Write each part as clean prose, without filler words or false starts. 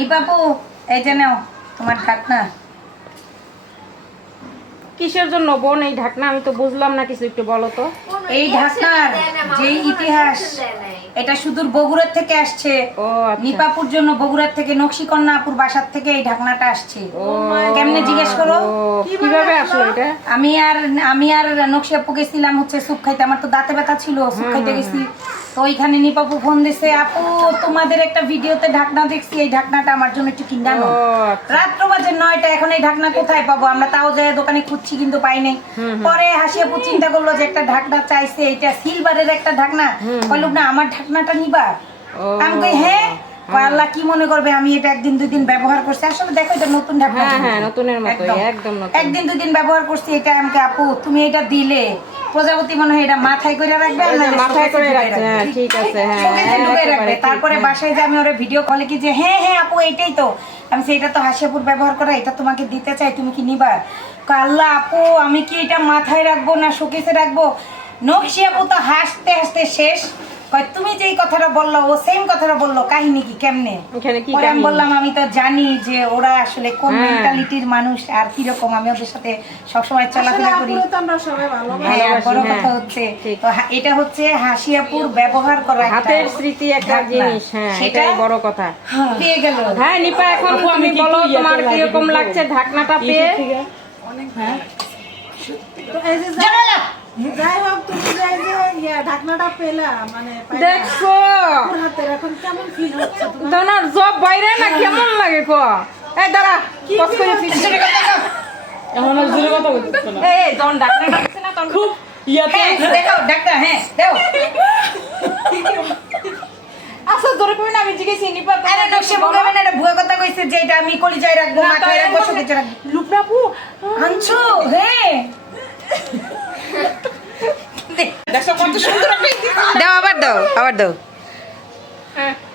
নিপাপু এই যে নাও তোমার ঢাকনা। কিসের জন্য বোন এই ঢাকনা? আমি তো বুঝলাম না কিছু, একটু বলো তো। এই ঢাকনার যে ইতিহাস, এটা সুদূর বগুড়ার থেকে আসছে। ও আচ্ছা। নিপাপুর জন্য বগুড়ার থেকে নকশিকন্যা আপুর বাসার থেকে এই ঢাকনাটা আসছে। কেমনে জিজ্ঞেস করো? কিভাবে আসলো এটা? আমি আর নকশি আপু গেছিলাম হচ্ছে স্যুপ খাইতে। আমার তো দাঁতে ব্যথা ছিল, স্যুপ খাইতে গেছি। তো ওইখানে নিপাপু ফোন দিছে, আপু তোমাদের একটা ভিডিওতে ঢাকনা দেখছি, এই ঢাকনাটা আমার জন্য একটু কিনে আনো। রাত্র বাজে 9টা, এখন এই ঢাকনা কোথায় পাবো? আমরা তাও যায় দোকানে খুঁজছি কিন্তু পাই নাই। পরে হাসি আপু চিন্তা করলো যে একটা ঢাকনা চাইছে, এটা সিলভারের একটা ঢাকনা। বলল না আমার ঢাকনাটা নিবা? আমি কই হ্যাঁ। আল্লাহ কি মনে করবে, আমি এটা একদিন দুই দিন ব্যবহার করছি। আসলে দেখো এটা নতুন ঢাকনা। হ্যাঁ নতুনের মতো, একদম নতুন। একদিন দুই দিন ব্যবহার করছি। এটা আমাকে আপু তুমি এটা দিলে প্রজাপতি মনে হয় এটা মাথায় করে রাখবে, আর নাহলে মাথায় করে রাখবে। হ্যাঁ ঠিক আছে, হ্যাঁ শোকেসে ঢুকাই রাখবে। তারপরে বাসায় যে আমি ওরে ভিডিও কলে কি যে হ্যাঁ হ্যাঁ আপু এইটাই তো। আমি এটা তো হাসিপুর ব্যবহার করা, এটা তোমাকে দিতে চাই, তুমি কি নিবা? আল্লাহ আপু আমি কি এটা মাথায় রাখবো না শোকেসে রাখবো? নকশি আপু তো হাসতে হাসতে শেষ। তুমি যেই কথাটা বললো ও সেম কথাটা বললো, কাহিনী কি কেমনে? পরে আমি বললাম আমি তো জানি যে ওরা আসলে কোন মেন্টালিটির মানুষ আর কিরকম। আমি ওদের সাথে সবসময় চলাফেরা করি। বড় কথা হচ্ছে তো এটা হচ্ছে হাসিয়াপুর ব্যবহার করা হাতের স্মৃতি একটা জিনিস। হ্যাঁ সেটাই বড় কথা। পেয়ে গেল। হ্যাঁ নিপা, এখন তুমি বলো তোমার কিরকম লাগছে ঢাকনাটা পেয়ে? অনেক হ্যাঁ তো এই যে যাই হোক তুমি যে ঢাকনাটা পেলা মানে দেখছো হাতের এখন কেমন ফিল হচ্ছে তোমার? তোমার জব বাইরে না কেমন লাগে কো? এই দাঁড়া কষ্ট করে পিছনে কথা কও। এখন আর জোরে কথা বলছিস না। এই জন ঢাকনাটা দিছে না, তখন খুব ইয়াতে দেখো ঢাকনা। হ্যাঁ দাও। আচ্ছা জোরে কই না, আমি জিজ্ঞেস নিপা। আরে নকশি বুগাবে না, এটা ভুয়া কথা কইছে যে এটা আমি কলিজায় রাখবো, মাথায় রাখবো, শোকেসে রাখবো। লুকনাপু আনছো হ্যাঁ দেখো কত সুন্দর একটা। দাও আবার দাও, আবার দাও।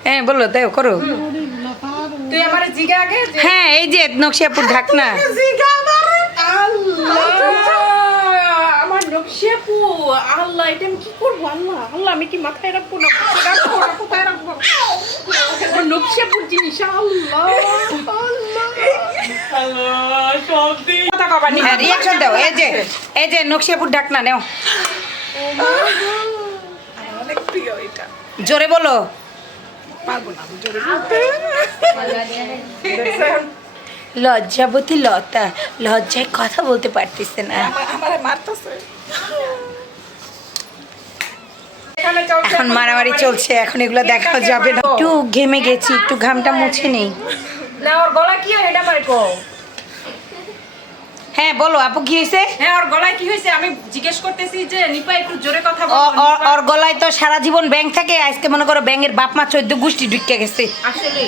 হ্যাঁ বলো দাও, করো। তুই আমারে জিগা আগে। হ্যাঁ এই যে নকশিয়াপুর ঢাকনা। আমার নকশিয়াপু, আল্লাহ এটা আমি কি করবো? আল্লাহ আল্লাহ আমি কি মাথায় রাখবো না কোথায় রাখবো? নকশিয়াপুর জিনিস। আল্লাহ আল্লাহ সব দিন কথা কবা নি। হ্যাঁ রিঅ্যাকশন দাও। এই যে নকশিয়াপুর ঢাকনা নাও। অনেক প্রিয় এটা। জোরে বলো। পারবো না আমি জোরে বলতে। লজ্জাবতী লতা লজ্জায় কথা বলতে পারতেছে না। আমারে মারতেছে। এখন মারামারি চলছে, এখন এগুলো দেখা যাবে না। একটু ঘেমে গেছি, একটু ঘামটা মুছে নেই। না ওর গলা কি হয় এটা আমারে কও। হ্যাঁ বলো আপু কি হয়েছে? হ্যাঁ ওর গলায় কি হয়েছে আমি জিজ্ঞেস করতেছি যে নিপা একটু জোরে কথা বলো। ওর গলায় তো সারা জীবন ব্যাঙ থাকে, আজকে মনে করো ব্যাঙের বাপ মা 14 গোষ্ঠী ঢুকে গেছে। আসলে